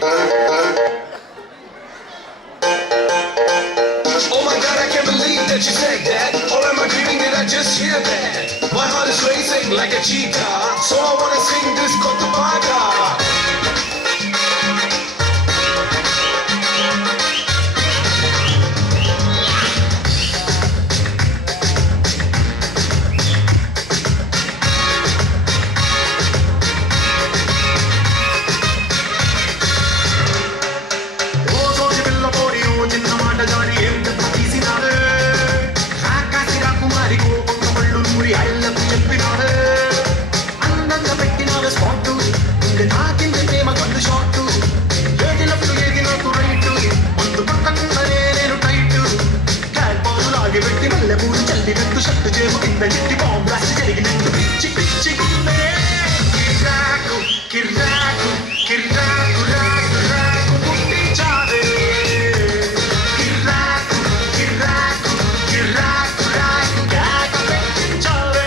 Oh my God, I can't believe that you said that. Or am I dreaming? Did I just hear that? My heart is racing like a cheetah, so I wanna sing this Kotapaga. షట్టు చేము కింద చిట్టి bomb blast జరిగినట్టు పిచ్చి పిచ్చి గుండె కిర్రాకు కిర్రాకు కిర్రాకు రాకు రాకు పుట్టించావే కిర్రాకు కిర్రాకు కిర్రాకు రాకు కేక పెట్టించావే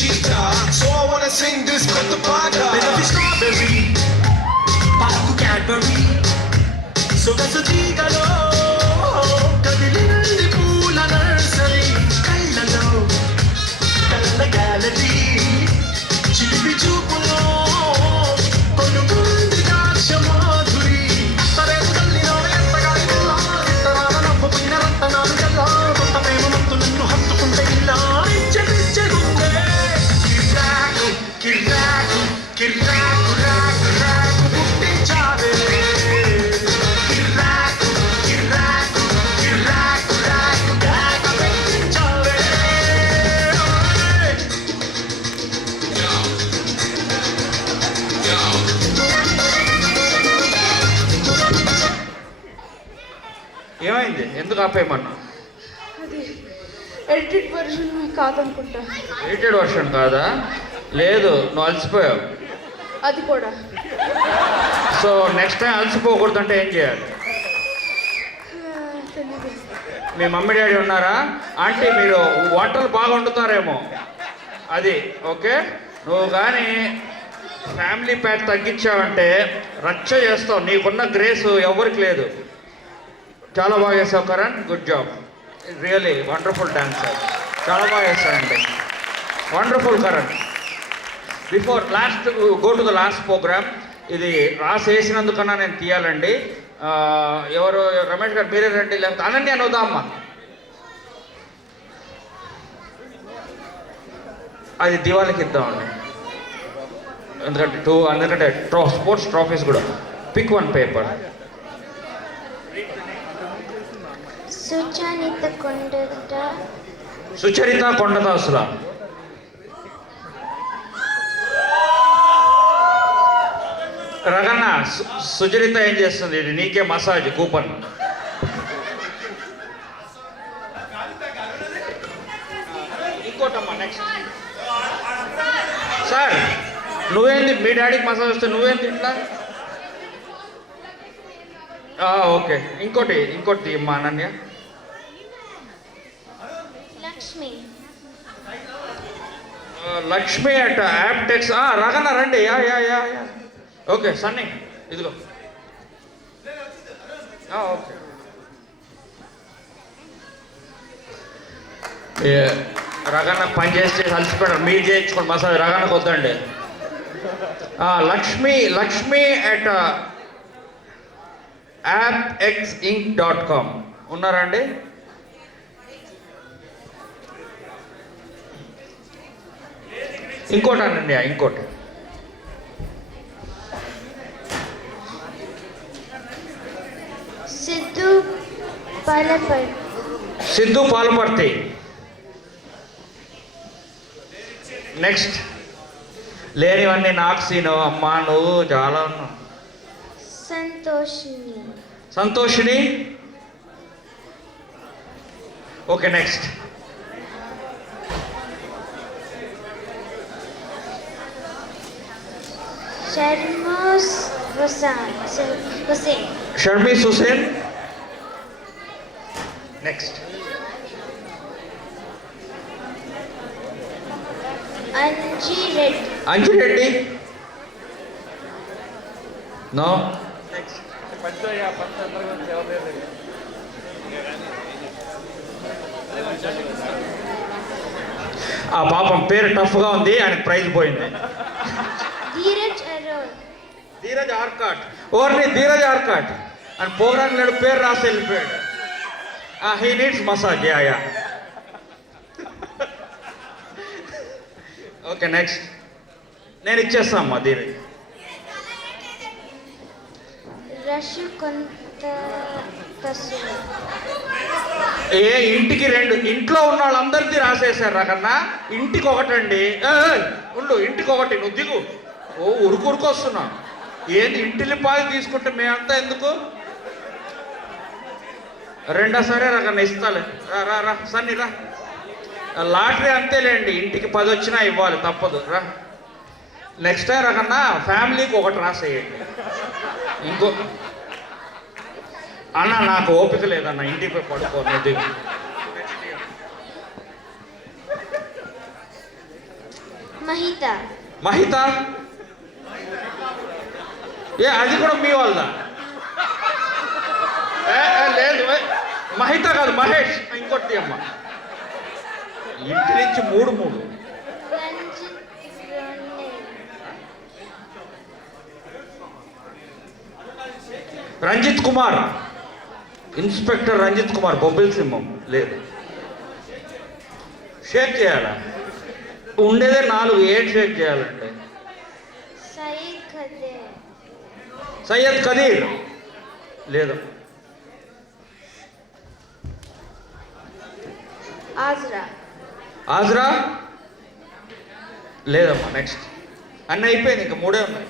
cheetah, so I wanna sing this Kotapaga. Baby strawberry, Paku Cadbury, so that's a tigalo. Kadilindi pula nursery, Kailalo, Kalla gallery, Chilipi chupulo, Konugundi daksha madhuri, Taretu kallino vettagali illa, Ittarana nappu pina rattananu kalla, Kotta prema mattu nannu hattukunte illa, Icche picche gunde. కిర్రాకు కిర్రాకు రాకు రాకు పుట్టించావే కిర్రాకు కిర్రాకు కిర్రాకు రాకు కేక పెట్టించావే ఏమైంది? ఎందుకు ఆపేయమన్నా? అది edited version కాదనుకుంటా. Edited version కాదా? లేదు, నువ్వు అలసిపోయావు. అది కూడా. సో నెక్స్ట్ టైం అలసిపోకూడదంటే ఏం చేయాలి? మీ మమ్మీ డాడీ ఉన్నారా? ఆంటీ మీరు వంటలు బాగా వండుతారేమో, అది ఓకే. నువ్వు కానీ ఫ్యామిలీ ప్యాక్ తగ్గించావంటే రచ్చ చేస్తావు. నీకున్న గ్రేస్ ఎవరికి లేదు. చాలా బాగా చేసావు Karan, good job, really wonderful dancer, చాలా బాగా చేస్తానండి, wonderful Karan. Before last go to the last programme, ఇది రాసేసినందుకన్నా నేను తీయాలండి. ఎవరు రమేష్ గారు మీరే రండి, లేకపోతే అనన్య అనుదా అమ్మ, అది దివాళికి ఇద్దామండి, ఎందుకంటే స్పోర్ట్స్ ట్రోఫీస్ కూడా. Pick one paper. సుచరిత కొండదాసులా? రగన్న, సుచరిత ఏం చేస్తుంది? ఇది నీకే మసాజ్ కూపన్. ఇంకోటమ్మా నెక్స్ట్. సార్ నువ్వేంది మీ డాడీకి మసాజ్ వస్తే నువ్వేంది ఇట్లా? ఓకే, ఇంకోటి మా అనన్య. లక్ష్మి అట్ యాప్టెక్స్. రగన్న రండి. యా ఓకే సన్నీ, ఇదిగో. ఓకే, రగన్న పని చేసి అలసిపోయారు, మీరు చేయించుకోండి మసాజ్, రగన్నకు వద్దండి. లక్ష్మి అట్ appxinc.com ఉన్నారండి? ఇంకోటి అనండి, ఇంకోటి. సిద్ధు పాలపల్లి. సిద్ధు పాలపర్తి. నెక్స్ట్. లేనివన్నీ నాకు సీను. అమ్మా నువ్వు చాలా ఉన్నావు. Santhoshini. Santhoshini. Okay next. Sharmus Hussain. Sharmis Hussain. Next. Anjireddy. Anjireddy. No. ఆ పాపం పేరు టఫ్గా ఉంది, ఆయనకు ప్రైజ్ పోయింది. ధీరజ్ అరోన్. ధీరజ్ ఆర్కాట్. ఓర్ని ధీరజ్ ఆర్కాట్ అని ప్రోగ్రామ్ లేడు, పేరు రాసి వెళ్ళిపోయాడు. He needs massage. Yeah. Okay next. నేను ఇచ్చేస్తాను అమ్మా ధీరజ్. రషుకొంత తస్సు. ఏ ఇంటికి రెండు, ఇంట్లో ఉన్న వాళ్ళందరిది రాసేసారు కన్నా. ఇంటికి ఒకటండి. ఉండు, ఇంటికి ఒకటి. నువ్వు దిగు. ఓ ఉరుకురుకు వస్తున్నా. ఏంది ఇంటిని పాలు తీసుకుంటే మేమంతా ఎందుకు? రెండో సరే రకన్నా ఇస్తాలే. రా సన్ని రా. లాటరీ అంతేలేండి, ఇంటికి 10 వచ్చినా ఇవ్వాలి, తప్పదు. రా. నెక్స్ట్ టైం రకన్నా ఫ్యామిలీకి ఒకటి రాసేయండి. ఇంకో అన్న నాకు ఓపిక లేదన్న, ఇంటికి పోయి పడుకోలేదు. మహిత. మహిత. అది కూడా మీ వాళ్ళ? లేదు, మహిత కాదు, మహేష్. ఇంకోటి అమ్మ. ఇంటి నుంచి 3 రంజిత్ కుమార్. ఇన్స్పెక్టర్ రంజిత్ కుమార్. బొబ్బిల్ సింహం. లేదు. షేక్ చేయాలా? ఉండేదే 4. ఏం షేక్ చేయాలండి? సయ్యద్ కదీర్. లేదు. ఆజ్రా. లేదమ్మా. నెక్స్ట్. అన్నీ అయిపోయింది, ఇంకా 3 ఉన్నాయి.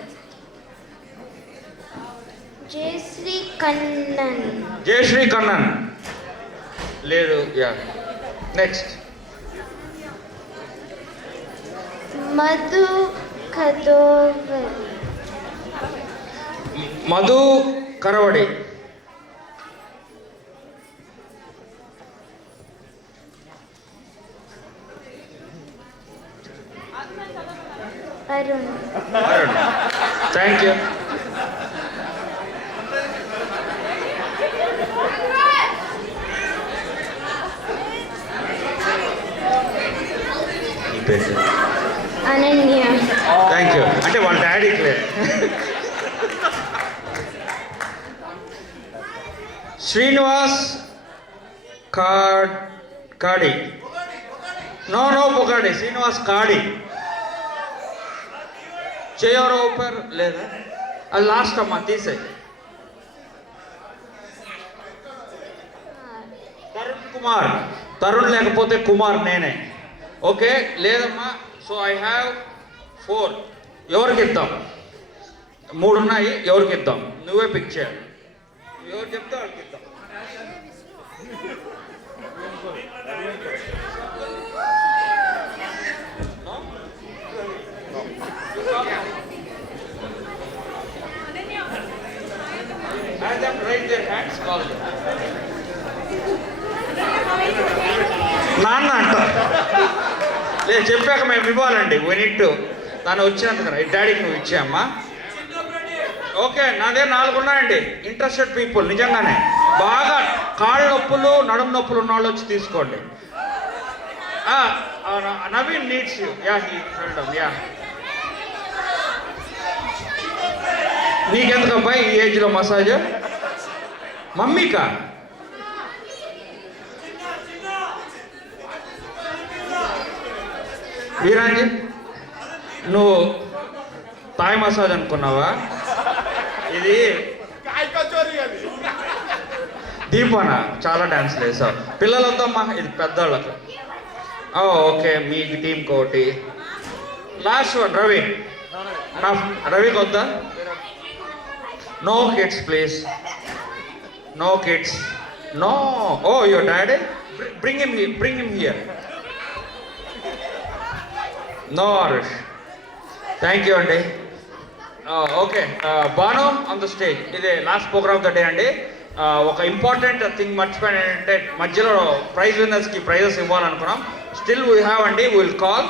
జయశ్రీ కన్నన్. జయశ్రీ కన్నన్. లేదు. Yeah. Next. Madhu Kadovari. Madhu Karavadi. Arun. Thank you. Ananya. Thank you. అంటే వాళ్ళ డాడీకి లేదు. శ్రీనివాస్ కాడి. నో పొగాడి. శ్రీనివాస్ కాడి. చేయవరో పేరు లేదా? అది లాస్ట్ అమ్మా, తీసే. తరుణ్ కుమార్. తరుణ్ లేకపోతే కుమార్ నేనే. ఓకే. లేదమ్మా. So I have 4. ఎవరికి ఇద్దాం? 3 ఉన్నాయి. ఎవరికి ఇద్దాం? నువ్వే పిక్ చేయాలి. ఎవరు చెప్తే వాళ్ళకి ఇద్దాం. నాన్న అంట. లేదు, చెప్పాక మేము ఇవ్వాలండి. వనిట్టు తను వచ్చినందుకు డాడీకి నువ్వు ఇచ్చామ్మా. ఓకే. నా దగ్గర 4 ఉన్నాయండి. ఇంట్రెస్టెడ్ పీపుల్ నిజంగానే బాగా కాళ్ళ నొప్పులు, నడుము నొప్పులు ఉన్న వాళ్ళు వచ్చి తీసుకోండి. Naveen needs you. Yeah, he ఫెల్డమ్. యా. నీకెందుకు అబ్బాయి ఈ ఏజ్లో మసాజ్? మమ్మీకా? వీరాంజీ, నువ్వు థాయ్ మసాజ్ అనుకున్నావా? ఇది దీపన చాలా డ్యాన్స్లు వేసావు. పిల్లలతో అమ్మా, ఇది పెద్దవాళ్ళకు. ఓకే, మీ team Koti. Last one Ravi. రవికి వద్దా? No kids please, no kids, no. Oh your daddy, bring him here. No Arush. Thank you అండి. Okay, Banu on the stage. ఇదే last programme of the day అండి. ఒక ఇంపార్టెంట్ థింగ్ మర్చిపోయాను ఏంటంటే, మధ్యలో ప్రైజ్ విన్నర్స్కి ప్రైజెస్ ఇవ్వాలనుకున్నాం. స్టిల్ వీ హ్యావ్ అండి, విల్ కాల్